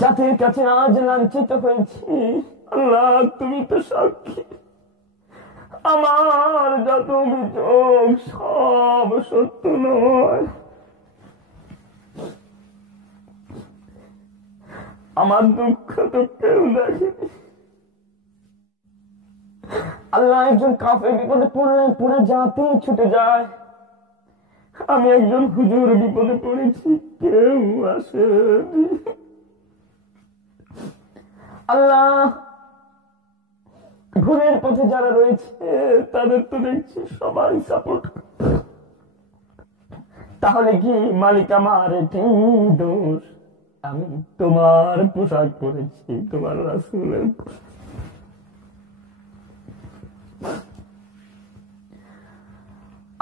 জাতির কাছে আজ লাঞ্ছিত হয়েছি। আল্লাহ তুমি তো সাক্ষী, আমার যত অভিযোগ সব সত্য নয়। আমার দুঃখ তো কেউ দেখেনি। আল্লাহ একজন কাফের বিপদে পড়লে পুরো জাতি ছুটে যায়। আমি একজন হুজুর বিপদে পড়েছি, কেউ আসেনি। আল্লাহ ভুলের পথে যারা রয়েছে তাদের তো দেখছি সবাই সাপোর্ট। তাহলে কি মালিক আমার এটাই দোষ? আমি তোমার পোশাক পরেছি, তোমার রাসূলের পোশাক।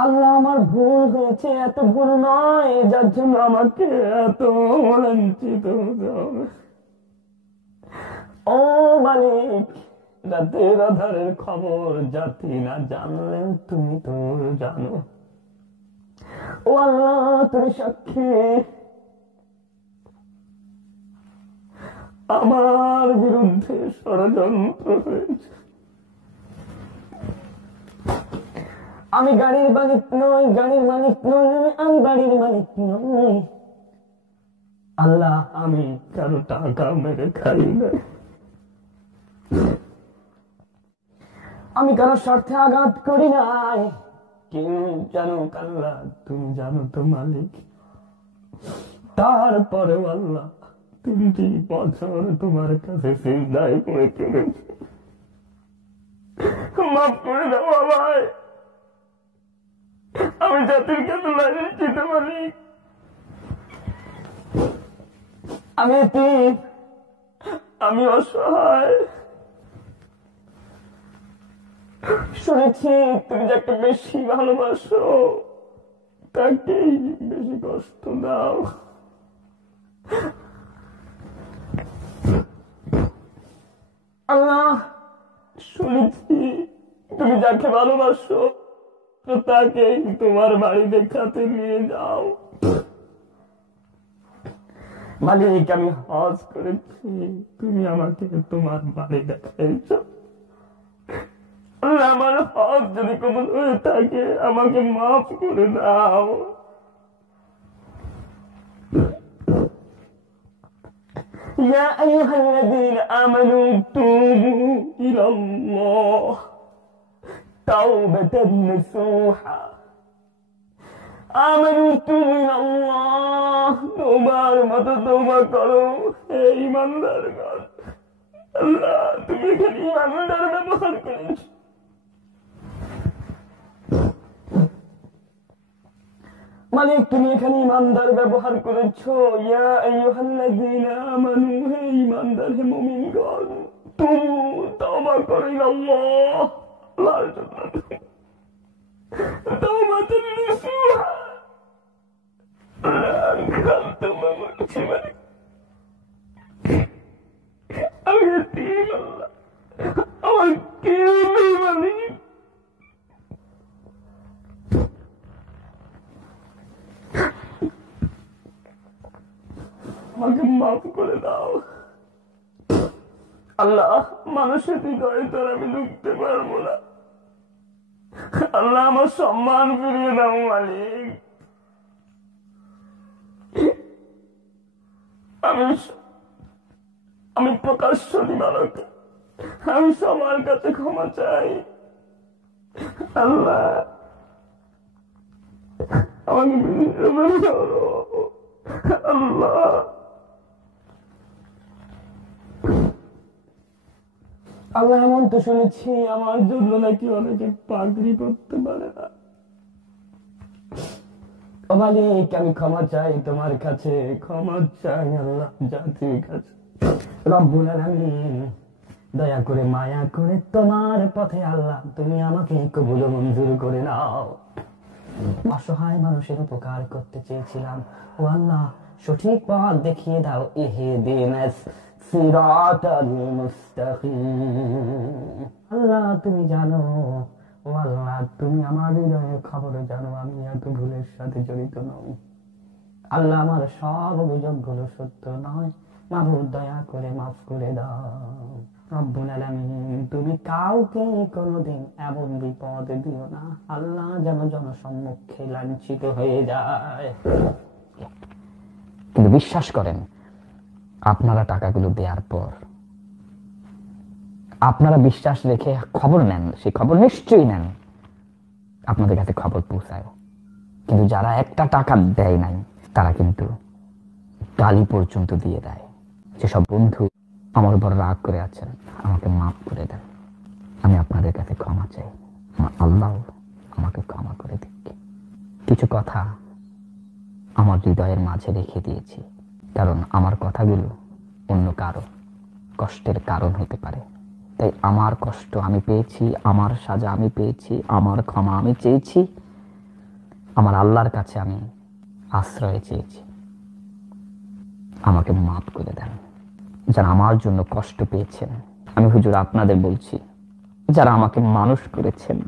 আল্লাহ আমার ভুল হয়েছে, এত ভুল নয় যার জন্য আমাকে এত লাঞ্ছিত হতে হবে। ও মালিক, রাতের আধারের খবর জাতি না জানলে তুমি তো জানো। ও আল্লাহ তুমি সাক্ষী, আমার বিরুদ্ধে ষড়যন্ত্র হয়েছে। আমি গাড়ির মালিক নই, গাড়ির মালিক নই, আমি বাড়ির মালিক নই। আল্লাহ আমি কারো টাকা মেরে খাই না, আমি কারো স্বার্থে আঘাত করি নাই। কেউ জানো আল্লাহ, তুমি জানো তো মালিক। তারপরেও আল্লাহ 3টি বছর তোমার কাছে সিজদায় পড়ে কেঁদেছি। মাফ করে দাও আমায়, আমি জাতির কাছে লাঞ্ছিত মালিক। আমি এতিম, আমি অসহায়। শুনেছি তুমি যাকে বেশি ভালোবাসো তাকেই বেশি কষ্ট দাও। আল্লাহ শুনেছি তুমি যাকে ভালোবাসো তো তাকেই তোমার বাড়ি দেখাতে নিয়ে যাও। মালিক আমি হজ করেছি, তুমি আমাকে তোমার বাড়ি দেখাইছ। আমার হজ যদি কবুল হয়ে থাকে আমাকে মাফ করে দাও। يا أيها الذين آمنوا توبوا إلى الله توبة نصوحا। آمنوا توبوا إلى الله, তোবার মতো তওবা করো হে ঈমানদারগণ। আল্লাহ তুমি এখানে ঈমানদার ব্যবহার করেছো। মালিক তুমি এখানে ঈমানদার ব্যবহার করেছো। ইয়া আইয়ুহাল্লাযীনা আমানু, হে ঈমানদার হে মুমিনগণ, তুবু তওবা করো ইলাল্লাহ, আল্লাহর জন্য তাওবাতুন নাসুহা। তওবা করছি মালিক, আমি এতিম আল্লাহ, আমার কেউ নেই মালিক। আমাকে মাফ করে দাও আল্লাহ। মানুষের হৃদয়ে তোর আমি ঢুকতে পারবো না আল্লাহ, আমার সম্মান ফিরিয়ে দাও মালিক। আমি প্রকাশ্য দিবালক, আমি সবার কাছে ক্ষমা চাই আল্লাহ। আমাকে আল্লাহ। আল্লাহ এমন তো শুনেছি আমার জন্য নাকি অনেকে পাগড়ি পরতে পারে না। ও মালিক আমি ক্ষমা চাই তোমার কাছে, ক্ষমা চাই আল্লাহ জাতির কাছে। রব্বুল আলামিন দয়া করে মায়া করে তোমার পথে আল্লাহ তুমি আমাকে কবুল মঞ্জুর করে নাও। অসহায় মানুষের উপকার করতে চেয়েছিলাম, ও আল্লাহ সঠিক পথ দেখিয়ে দাও। ইহদিনাস সিরাতাল মুস্তাকিম। আল্লাহ তুমি জানো, ও আল্লাহ তুমি আমার হৃদয়ের খবর জানো, আমি এত ভুলের সাথে জড়িত নই আল্লাহ। আমার সব অভিযোগগুলো সত্য নয়, মাবুদ দয়া করে মাফ করে দাও। রব্বুল আলামিন, তুমি কাউকে কোনোদিন এমন বিপদ দিও না আল্লাহ যেন জনসম্মুখে লাঞ্ছিত হয়ে যায়। কিন্তু বিশ্বাস করেন, আপনারা টাকাগুলো দেওয়ার পর আপনারা বিশ্বাস রেখে খবর নেন, সেই খবর নিশ্চয়ই নেন, আপনাদের কাছে খবর পৌঁছায়। কিন্তু যারা একটা টাকা দেয় নাই তারা কিন্তু গালি পর্যন্ত দিয়ে দেয়। যেসব বন্ধু আমার উপর রাগ করে আছেন, আমাকে মাফ করে দেন, আমি আপনাদের কাছে ক্ষমা চাই, আমার আল্লাহ আমাকে ক্ষমা করে দিক। কিছু কথা আমার হৃদয়ের মাঝে রেখে দিয়েছি, কারণ আমার কথাগুলো অন্য কারো কষ্টের কারণ হতে পারে। তাই আমার কষ্ট আমি পেয়েছি, আমার সাজা আমি পেয়েছি, আমার ক্ষমা আমি চেয়েছি, আমার আল্লাহর কাছে আমি আশ্রয় চেয়েছি, আমাকে মাফ করে দেন। যারা আমার জন্য কষ্ট পেয়েছেন, আমি হুজুর আপনাদের বলছি, যারা আমাকে মানুষ করেছেন,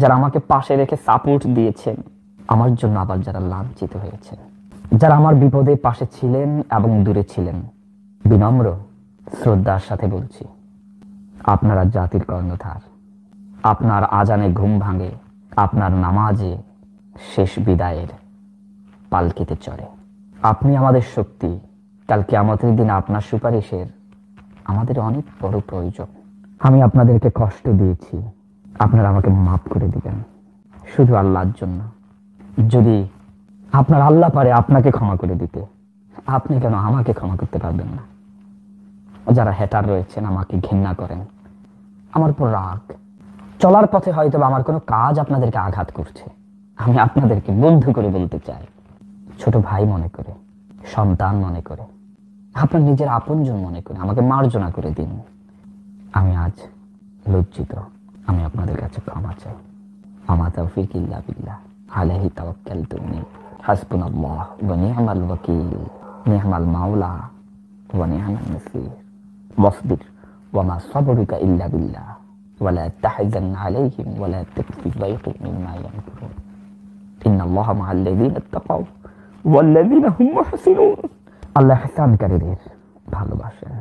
যারা আমাকে পাশে রেখে সাপোর্ট দিয়েছেন, আমার জন্য আবার যারা লাঞ্ছিত হয়েছেন, যারা আমার বিপদে পাশে ছিলেন এবং দূরে ছিলেন, বিনম্র শ্রদ্ধার সাথে বলছি, আপনারা জাতির কর্ণধার। আপনার আজানে ঘুম ভাঙে, আপনার নামাজে শেষ বিদায়ের পালকিতে চড়ে। আপনি আমাদের শক্তি, কাল কিয়ামতের দিন আপনার সুপারিশের আমাদের অনেক বড় প্রয়োজন। আমি আপনাদেরকে কষ্ট দিয়েছি, আপনারা আমাকে মাফ করে দিবেন শুধু আল্লাহর জন্য। যদি আপনার আল্লাহ পারে আপনাকে ক্ষমা করে দিতে, আপনি কেন আমাকে ক্ষমা করতে পারবেন না? যারা হ্যাটার রয়েছেন, আমাকে ঘৃণা করেন, আমার উপর রাগ, চলার পথে হয়তো আমার কোনো কাজ আপনাদেরকে আঘাত করছে, আমি আপনাদেরকে বন্ধু করে বলতে চাই, ছোট ভাই মনে করে, সন্তান মনে করে, আপনার নিজের আপনজন মনে করে আমাকে মার্জনা করে দিন। আমি আজ লজ্জিত, আমি আপনাদের কাছে ক্ষমা চাই। আমা তাওফীক ইল্লা বিল্লাহ, আলাইহি তাওয়াক্কালতু, হাসবুনাল্লাহ ওয়া নি'মাল ওয়াকিল, নি'মাল মাওলা ওয়া নি'মান নাসীর। ওয়াসবির ওয়া মা সাবরুকা ইল্লা বিল্লাহ ওয়া লা তাহজান আলাইহিম ওয়া লা তাকু ফি দাইকিন মিম্মা ইয়ামকুরুন। ইন্নাল্লাহা মা'আল্লাযীনা ইত্তাকাউ ওয়াল্লাযীনা হুম মুহসিনুন। আল্লাহ ইহসানকারীদের ভালোবাসেন,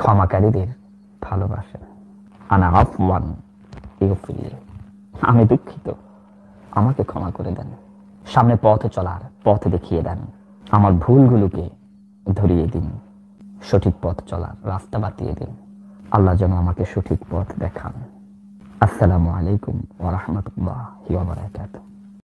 ক্ষমাকারীদের ভালোবাসেন। আনা আফওয়ান ইগফিরলি, আমি দুঃখিত, আমাকে ক্ষমা করে দেন। সামনে পথে চলার পথ দেখিয়ে দেন, আমার ভুলগুলোকে ধরিয়ে দিন, সঠিক পথ চলার রাস্তা বাতিয়ে দিন। আল্লাহ যেন আমাকে সঠিক পথ দেখান। আসসালামু আলাইকুম ওয়া রাহমাতুল্লাহি ওয়া বারাকাতুহু।